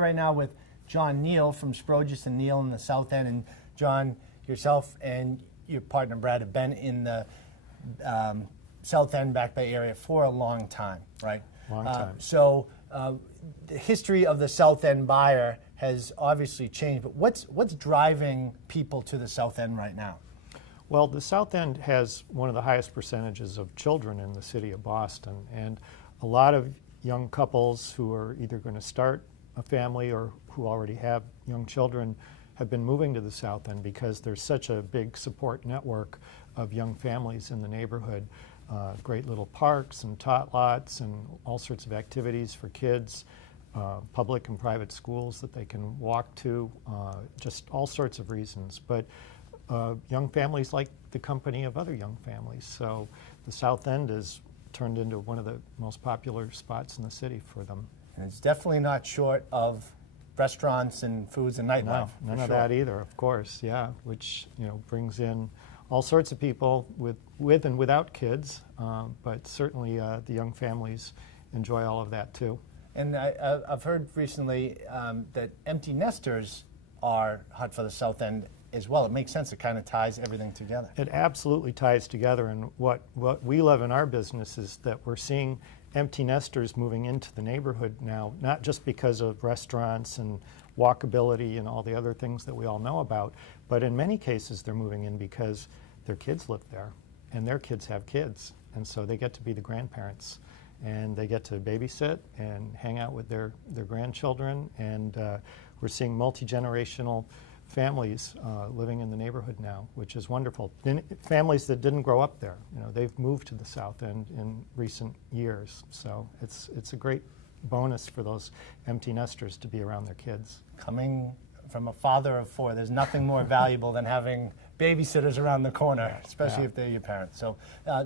here right now with John Neal from Sprogis and Neal in the South End. And John, yourself and your partner Brad have been in the South End, Back Bay area for a long time, right? Long time. So the history of the South End buyer has obviously changed, but what's driving people to the South End right now? Well, the South End has one of the highest percentages of children in the city of Boston, and a lot of young couples who are either going to start a family or who already have young children have been moving to the South End because there's such a big support network of young families in the neighborhood. Great little parks and tot lots and all sorts of activities for kids, public and private schools that they can walk to, just all sorts of reasons. But young families like the company of other young families. So the South End has turned into one of the most popular spots in the city for them. And it's definitely not short of restaurants and foods and nightlife. No, none of that either, of course, yeah, which brings in all sorts of people with and without kids, but certainly the young families enjoy all of that too. And I've heard recently that empty nesters are hot for the South End as well. It makes sense. It kind of ties everything together. It absolutely ties together, and what we love in our business is that we're seeing empty nesters moving into the neighborhood now, not just because of restaurants and walkability and all the other things that we all know about, but in many cases they're moving in because their kids live there and their kids have kids, and so they get to be the grandparents and they get to babysit and hang out with their grandchildren, and we're seeing multi-generational families living in the neighborhood now, which is wonderful. Families that didn't grow up there, they've moved to the South End in recent years. So it's a great bonus for those empty nesters to be around their kids. Coming from a father of four, there's nothing more valuable than having babysitters around the corner, especially if they're your parents. So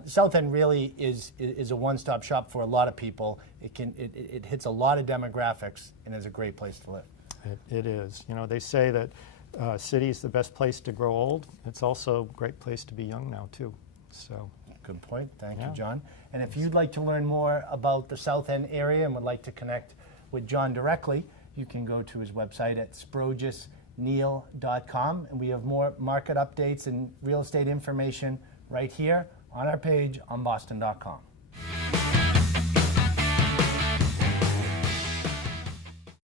South End really is a one-stop shop for a lot of people. It hits a lot of demographics and is a great place to live. It is. They say that city is the best place to grow old. It's also a great place to be young now too. So good point. Thank you, John. And if you'd like to learn more about the South End area and would like to connect with John directly, you can go to his website at sprogisneal.com, and we have more market updates and real estate information right here on our page on boston.com.